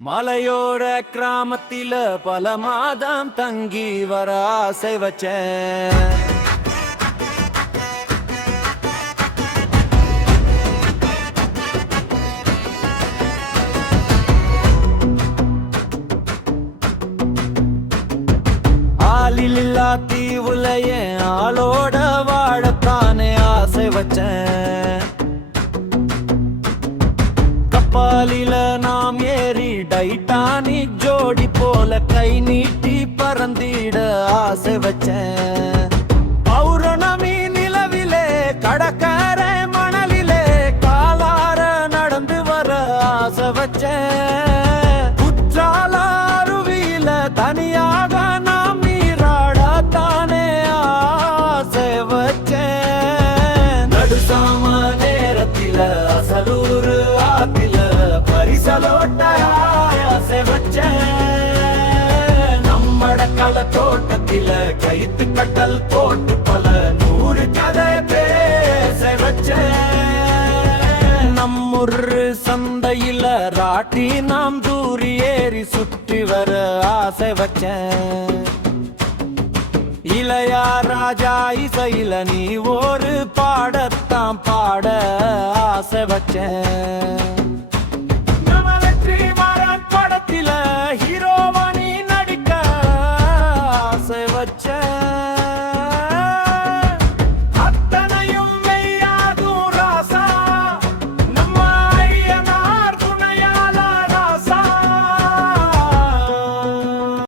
மலையோர கிராமத்தில பல மாதம் தங்கி வர ஆசை வச்சேன். ஆளில்லா தீவுல என் ஆளோட வாழத்தானே ஆசை வச்சேன். கப்பாலில நாம் ஏறி டைட்டானிக் ஜோடி போல கை நீட்டி பறந்திட ஆசை வச்சேன். பௌர்ணமி நிலவிலே கடற்கரை மணலிலே காலார நடந்து வர ஆசை வச்சேன். குற்றால அருவியில தனியாக நாம் நீராடத்தானே ஆசை வச்சேன். நடுசாம நேரத்தில அசலூர் ஆத்தில பரிசலோட்ட ஆசை வச்சேன். நம்மட கள தோட்டத்தில கைத்து கட்டல் போட்டு பல 100 கதை பேச வச்சேன். நம்முரு சந்தையில ராட்டி நாம் தூரி ஏறி சுற்றி வர ஆசை வச்சேன். இளையா ராஜா இசையில நீ ஒரு பாடத்தான் பாட ஆசை வச்சேன்.